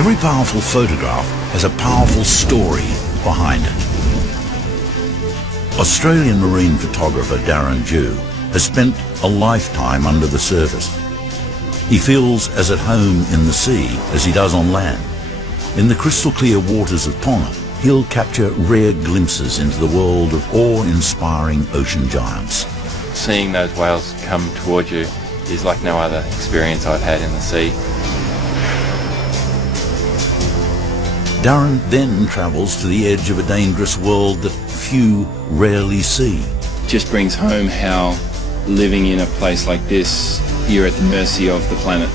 Every powerful photograph has a powerful story behind it. Australian marine photographer Darren Jew has spent a lifetime under the surface. He feels as at home in the sea as he does on land. In the crystal clear waters of Tonga, he'll capture rare glimpses into the world of awe-inspiring ocean giants. Seeing those whales come towards you is like no other experience I've had in the sea. Darren then travels to the edge of a dangerous world that few rarely see. Just brings home how living in a place like this, you're at the mercy of the planet.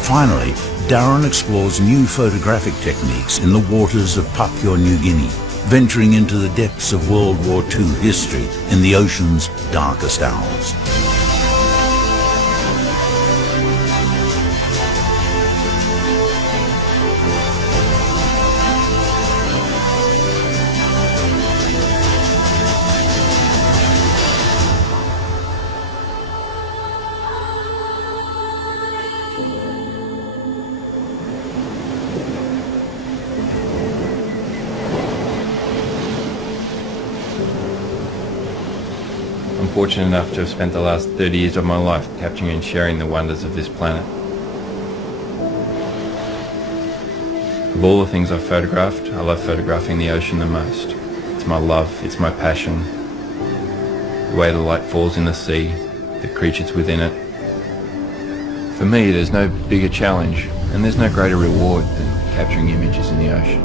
Finally, Darren explores new photographic techniques in the waters of Papua New Guinea, venturing into the depths of World War II history in the ocean's darkest hours. I'm fortunate enough to have spent the last 30 years of my life capturing and sharing the wonders of this planet. Of all the things I've photographed, I love photographing the ocean the most. It's my love, it's my passion. The way the light falls in the sea, the creatures within it. For me, there's no bigger challenge, and there's no greater reward than capturing images in the ocean.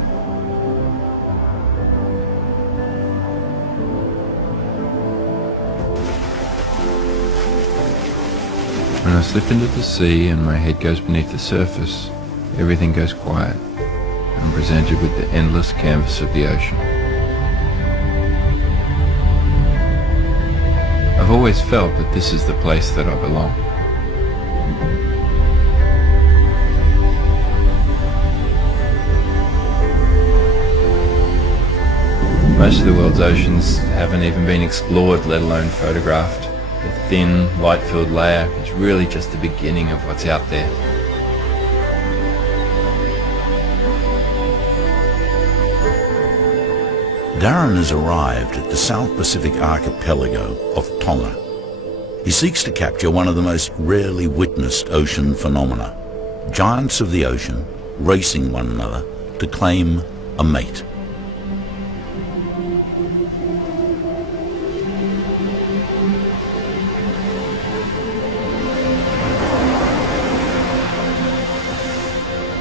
When I slip into the sea and my head goes beneath the surface, everything goes quiet. I'm presented with the endless canvas of the ocean. I've always felt that this is the place that I belong. Most of the world's oceans haven't even been explored, let alone photographed. The thin, light-filled layer is really just the beginning of what's out there. Darren has arrived at the South Pacific archipelago of Tonga. He seeks to capture one of the most rarely witnessed ocean phenomena, giants of the ocean racing one another to claim a mate.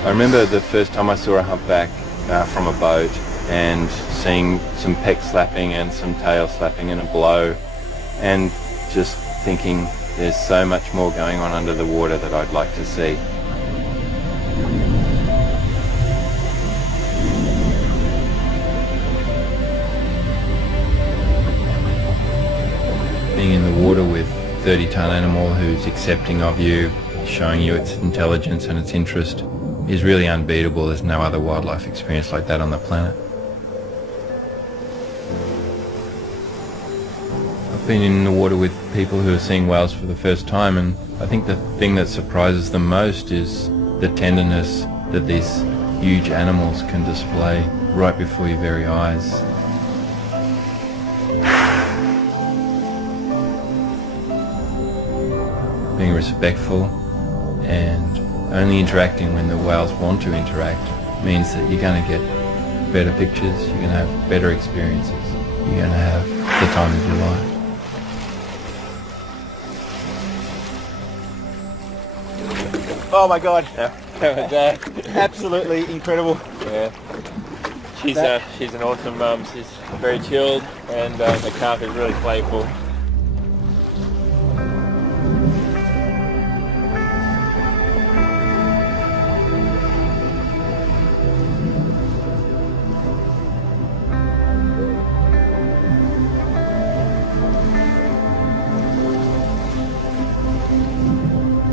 I remember the first time I saw a humpback from a boat and seeing some peck slapping and some tail slapping and a blow, and just thinking there's so much more going on under the water that I'd like to see. Being in the water with a 30-ton animal who's accepting of you, showing you its intelligence and its interest, is really unbeatable. There's no other wildlife experience like that on the planet. I've been in the water with people who are seeing whales for the first time, and I think the thing that surprises them most is the tenderness that these huge animals can display right before your very eyes. Being respectful and only interacting when the whales want to interact means that you're going to get better pictures, you're going to have better experiences, you're going to have the time of your life. Oh my God! Absolutely incredible. Yeah, she's an awesome mum. She's very chilled, and the calf is really playful.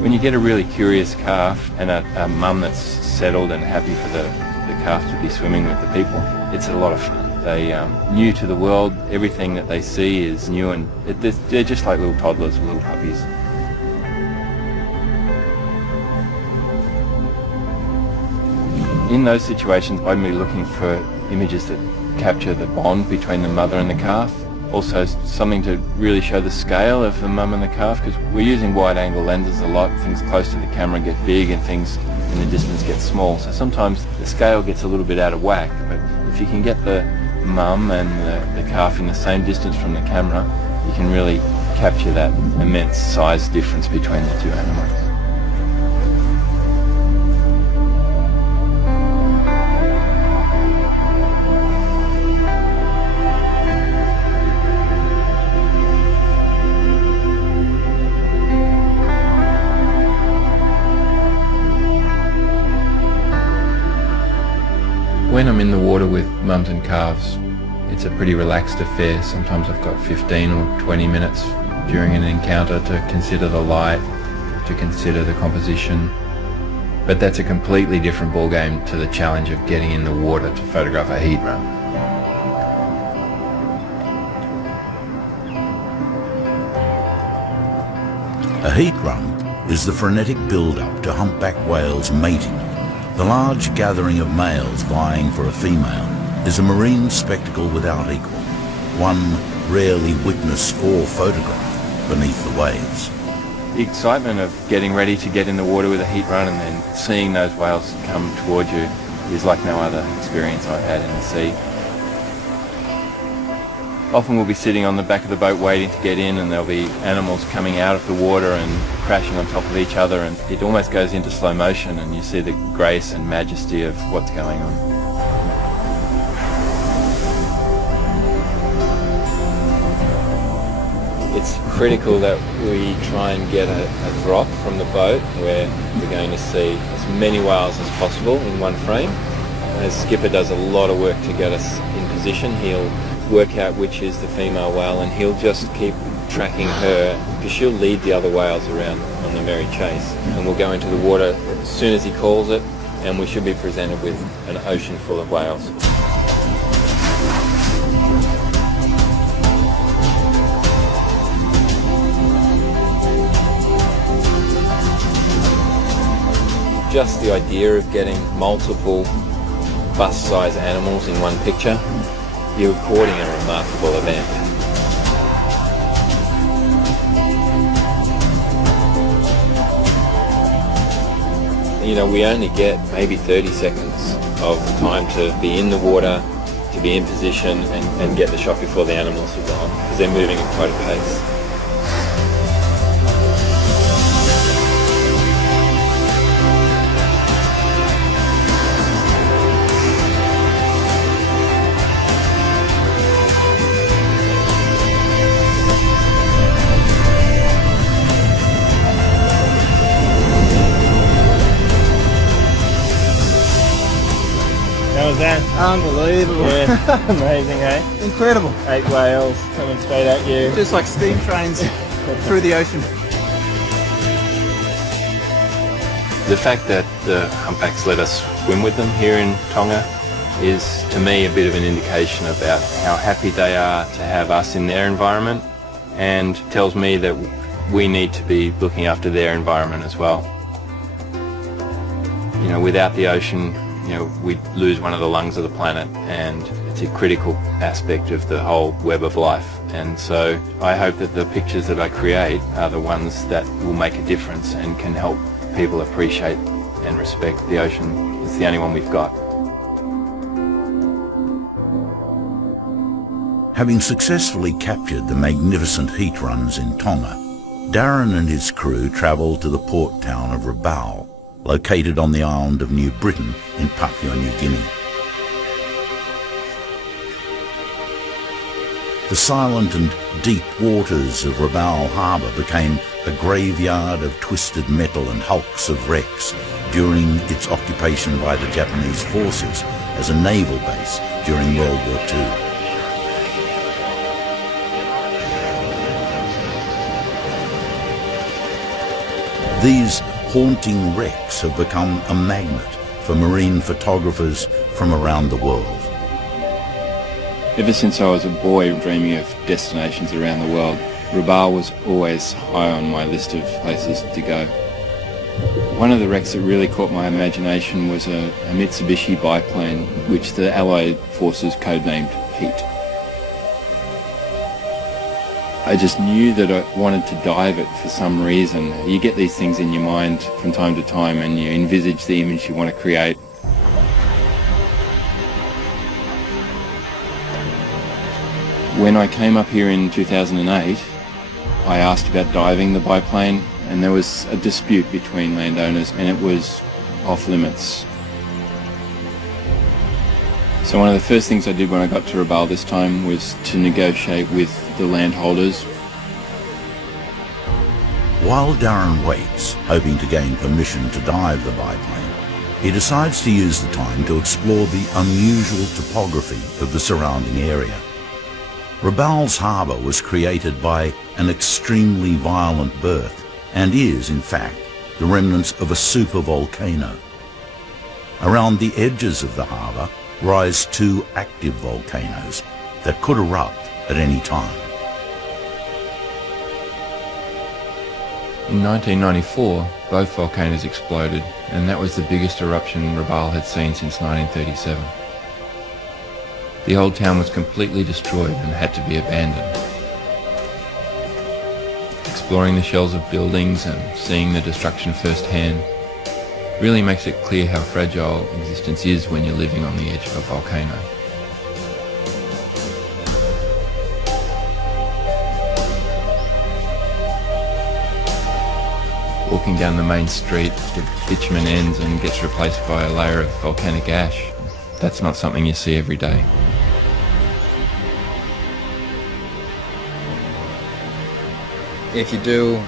When you get a really curious calf and a mum that's settled and happy for the calf to be swimming with the people, it's a lot of fun. They're new to the world, everything that they see is new, and they're just like little toddlers, little puppies. In those situations, I'd be looking for images that capture the bond between the mother and the calf. Also something to really show the scale of the mum and the calf, because we're using wide-angle lenses a lot. Things close to the camera get big and things in the distance get small. So sometimes the scale gets a little bit out of whack. But if you can get the mum and the calf in the same distance from the camera, you can really capture that immense size difference between the two animals. When I'm in the water with mums and calves, it's a pretty relaxed affair. Sometimes I've got 15 or 20 minutes during an encounter to consider the light, to consider the composition. But that's a completely different ballgame to the challenge of getting in the water to photograph a heat run. A heat run is the frenetic build-up to humpback whales mating. The large gathering of males vying for a female is a marine spectacle without equal, one rarely witnessed or photographed beneath the waves. The excitement of getting ready to get in the water with a heat run and then seeing those whales come towards you is like no other experience I've had in the sea. Often we'll be sitting on the back of the boat waiting to get in, and there'll be animals coming out of the water and crashing on top of each other, and it almost goes into slow motion and you see the grace and majesty of what's going on. It's critical that we try and get a drop from the boat where we're going to see as many whales as possible in one frame. The skipper does a lot of work to get us in position. He'll work out which is the female whale and he'll just keep tracking her because she'll lead the other whales around on the merry chase. And we'll go into the water as soon as he calls it, and we should be presented with an ocean full of whales. Just the idea of getting multiple bus-sized animals in one picture, you're recording a remarkable event. You know, we only get maybe 30 seconds of time to be in the water, to be in position and get the shot before the animals are gone, because they're moving at quite a pace. How was that? Unbelievable. Yeah, amazing, eh? Incredible. 8 whales coming straight at you. Just like steam trains through the ocean. The fact that the humpbacks let us swim with them here in Tonga is, to me, a bit of an indication about how happy they are to have us in their environment, and tells me that we need to be looking after their environment as well. You know, without the ocean, you know, we'd lose one of the lungs of the planet, and it's a critical aspect of the whole web of life. And so I hope that the pictures that I create are the ones that will make a difference and can help people appreciate and respect the ocean. It's the only one we've got. Having successfully captured the magnificent heat runs in Tonga, Darren and his crew travelled to the port town of Rabaul, located on the island of New Britain in Papua New Guinea. The silent and deep waters of Rabaul Harbour became a graveyard of twisted metal and hulks of wrecks during its occupation by the Japanese forces as a naval base during World War II. These haunting wrecks have become a magnet for marine photographers from around the world. Ever since I was a boy dreaming of destinations around the world, Rabaul was always high on my list of places to go. One of the wrecks that really caught my imagination was a Mitsubishi biplane, which the Allied forces codenamed Heat. I just knew that I wanted to dive it for some reason. You get these things in your mind from time to time and you envisage the image you want to create. When I came up here in 2008, I asked about diving the biplane, and there was a dispute between landowners and it was off limits. So one of the first things I did when I got to Rabaul this time was to negotiate with the landholders. While Darren waits, hoping to gain permission to dive the biplane, he decides to use the time to explore the unusual topography of the surrounding area. Rabaul's harbour was created by an extremely violent birth and is, in fact, the remnants of a supervolcano. Around the edges of the harbour rise two active volcanoes that could erupt at any time. In 1994, both volcanoes exploded, and that was the biggest eruption Rabaul had seen since 1937. The old town was completely destroyed and had to be abandoned. Exploring the shells of buildings and seeing the destruction firsthand really makes it clear how fragile existence is when you're living on the edge of a volcano. Walking down the main street, the bitumen ends and gets replaced by a layer of volcanic ash. That's not something you see every day. If you do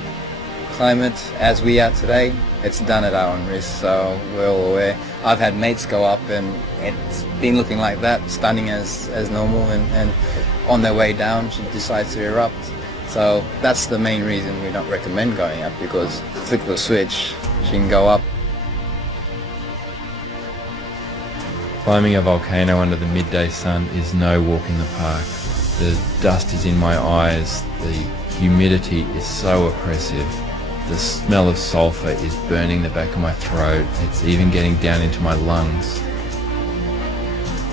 climb it as we are today, it's done at our own risk, so we're all aware. I've had mates go up and it's been looking like that, standing as normal, and on their way down she decides to erupt. So that's the main reason we don't recommend going up, because flick the switch, she can go up. Climbing a volcano under the midday sun is no walk in the park. The dust is in my eyes, the humidity is so oppressive. The smell of sulphur is burning the back of my throat. It's even getting down into my lungs.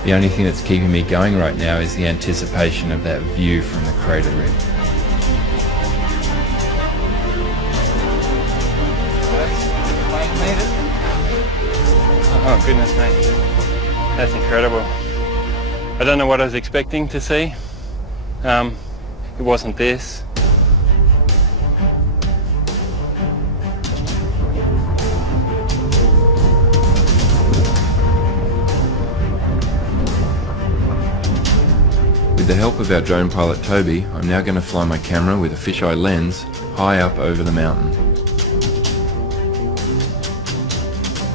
The only thing that's keeping me going right now is the anticipation of that view from the crater rim. Oh goodness me, that's incredible. I don't know what I was expecting to see. It wasn't this. With the help of our drone pilot Toby, I'm now going to fly my camera with a fisheye lens high up over the mountain.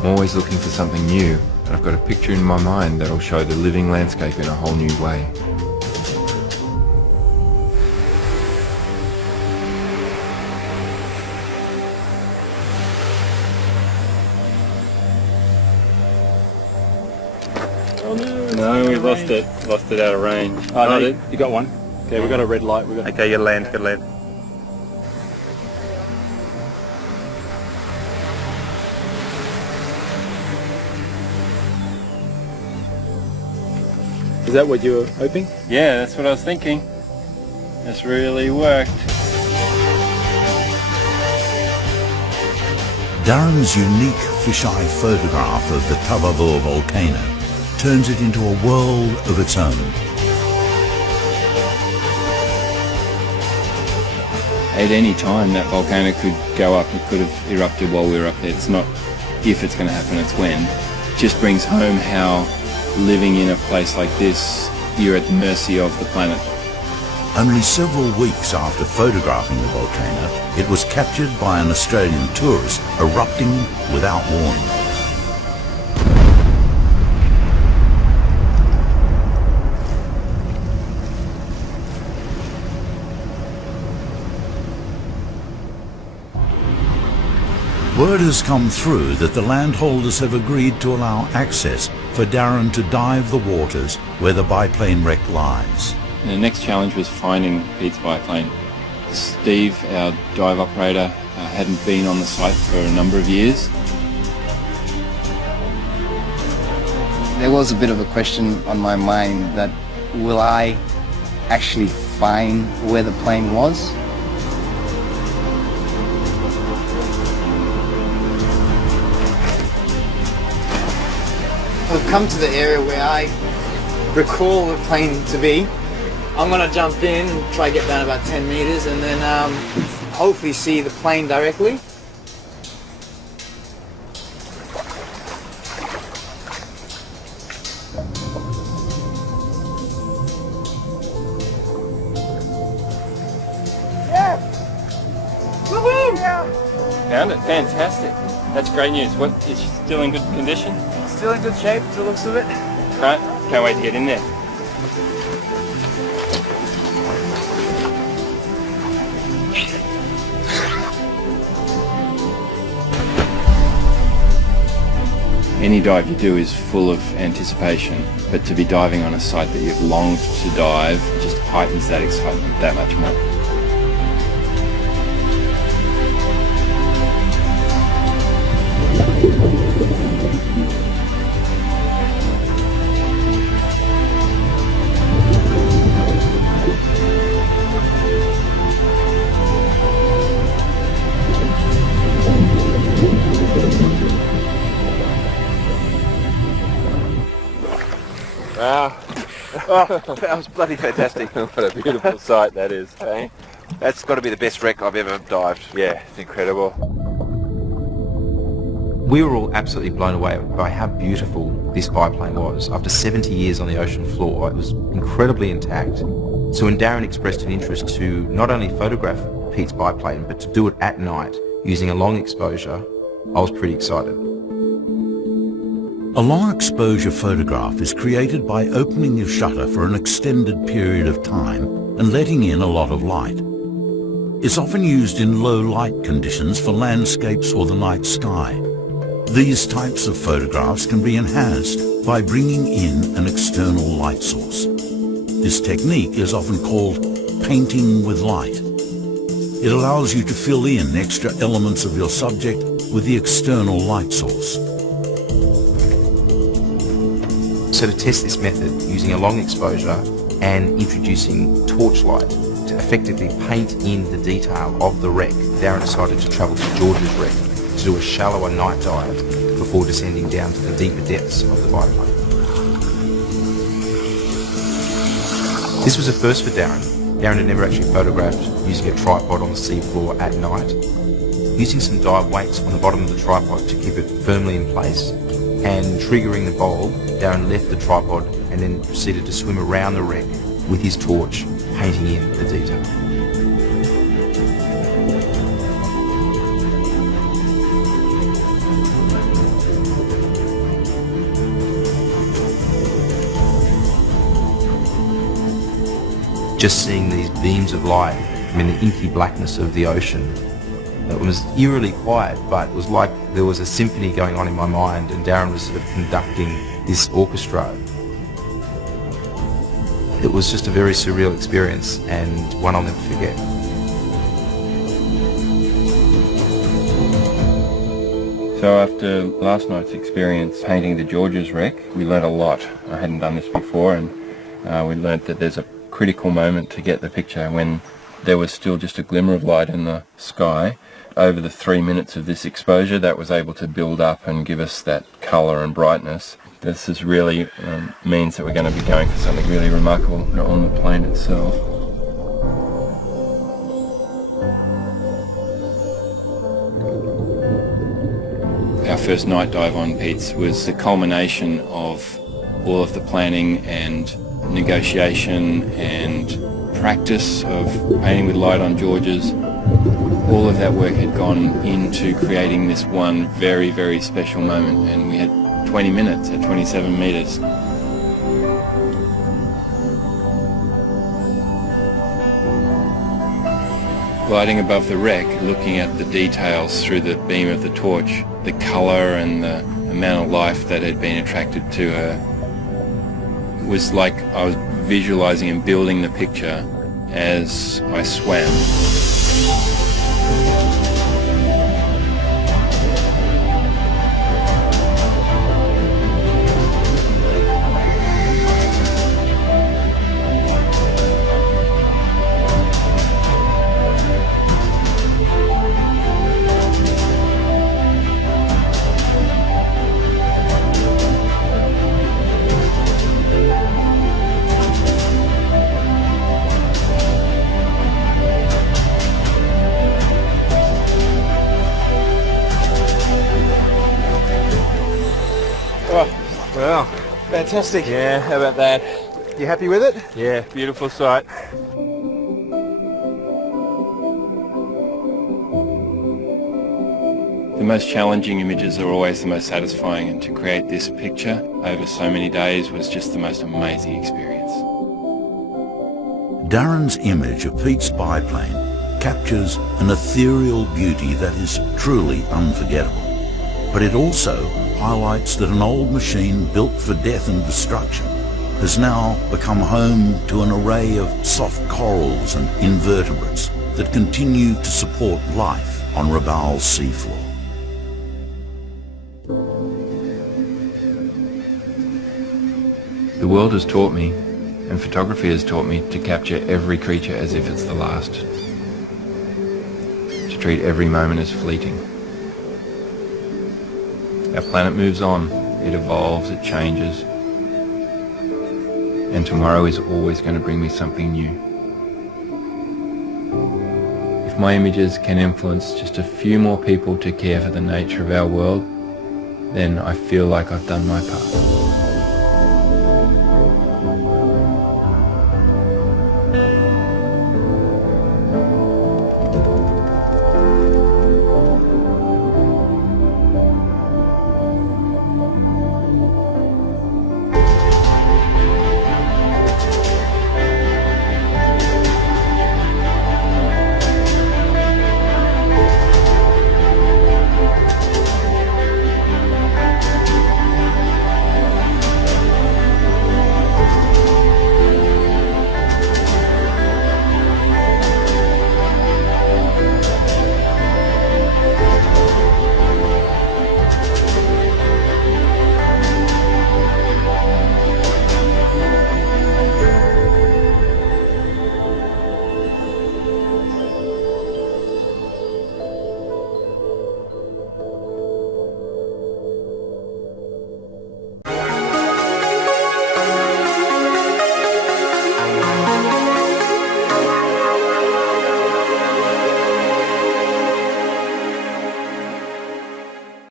I'm always looking for something new, and I've got a picture in my mind that'll show the living landscape in a whole new way. No, we lost it. Lost it out of range. Oh, no, you got one. Okay, we've got a red light. Okay, you land, good land. Is that what you were hoping? Yeah, that's what I was thinking. This really worked. Darren's unique fisheye photograph of the Tabavur volcano turns it into a world of its own. At any time that volcano could go up, it could have erupted while we were up there. It's not if it's going to happen, it's when. It just brings home how living in a place like this, you're at the mercy of the planet. Only several weeks after photographing the volcano, it was captured by an Australian tourist erupting without warning. Word has come through that the landholders have agreed to allow access for Darren to dive the waters where the biplane wreck lies. And the next challenge was finding Pete's biplane. Steve, our dive operator, I hadn't been on the site for a number of years. There was a bit of a question on my mind that will I actually find where the plane was? I've come to the area where I recall the plane to be. I'm gonna jump in and try to get down about 10 meters and then hopefully see the plane directly. Found it. Fantastic. That's great news. What, is it still in good condition? Still in good shape, to the looks of it. Right. Can't wait to get in there. Any dive you do is full of anticipation, but to be diving on a site that you've longed to dive just heightens that excitement that much more. Wow. Oh, that was bloody fantastic. What a beautiful sight that is, eh? That's got to be the best wreck I've ever dived. Yeah, it's incredible. We were all absolutely blown away by how beautiful this biplane was. After 70 years on the ocean floor, it was incredibly intact. So when Darren expressed an interest to not only photograph Pete's biplane, but to do it at night using a long exposure, I was pretty excited. A long exposure photograph is created by opening your shutter for an extended period of time and letting in a lot of light. It's often used in low light conditions for landscapes or the night sky. These types of photographs can be enhanced by bringing in an external light source. This technique is often called painting with light. It allows you to fill in extra elements of your subject with the external light source. So to test this method using a long exposure and introducing torchlight to effectively paint in the detail of the wreck, Darren decided to travel to George's wreck to do a shallower night dive before descending down to the deeper depths of the biplane. This was a first for Darren. Darren had never actually photographed using a tripod on the seafloor at night. Using some dive weights on the bottom of the tripod to keep it firmly in place and triggering the bulb, Darren left the tripod and then proceeded to swim around the wreck with his torch, painting in the detail. Just seeing these beams of light, the inky blackness of the ocean, it was eerily quiet, but it was like there was a symphony going on in my mind and Darren was sort of conducting this orchestra. It was just a very surreal experience and one I'll never forget. So after last night's experience painting the George's wreck, we learnt a lot. I hadn't done this before, and we learnt that there's a critical moment to get the picture when there was still just a glimmer of light in the sky. Over the 3 minutes of this exposure, that was able to build up and give us that colour and brightness. This is really means that we're going to be going for something really remarkable on the plane itself. Our first night dive on Pete's was the culmination of all of the planning and negotiation and practice of painting with light on George's. All of that work had gone into creating this one very, very special moment, and we had 20 minutes at 27 metres. Gliding above the wreck, looking at the details through the beam of the torch, the colour and the amount of life that had been attracted to her, it was like I was visualising and building the picture as I swam. Fantastic. Yeah, how about that? You happy with it? Yeah, beautiful sight. The most challenging images are always the most satisfying, and to create this picture over so many days was just the most amazing experience. Darren's image of Pete's biplane captures an ethereal beauty that is truly unforgettable. But it also highlights that an old machine built for death and destruction has now become home to an array of soft corals and invertebrates that continue to support life on Rabal's seafloor. The world has taught me, and photography has taught me, to capture every creature as if it's the last. To treat every moment as fleeting. Our planet moves on, it evolves, it changes. And tomorrow is always going to bring me something new. If my images can influence just a few more people to care for the nature of our world, then I feel like I've done my part.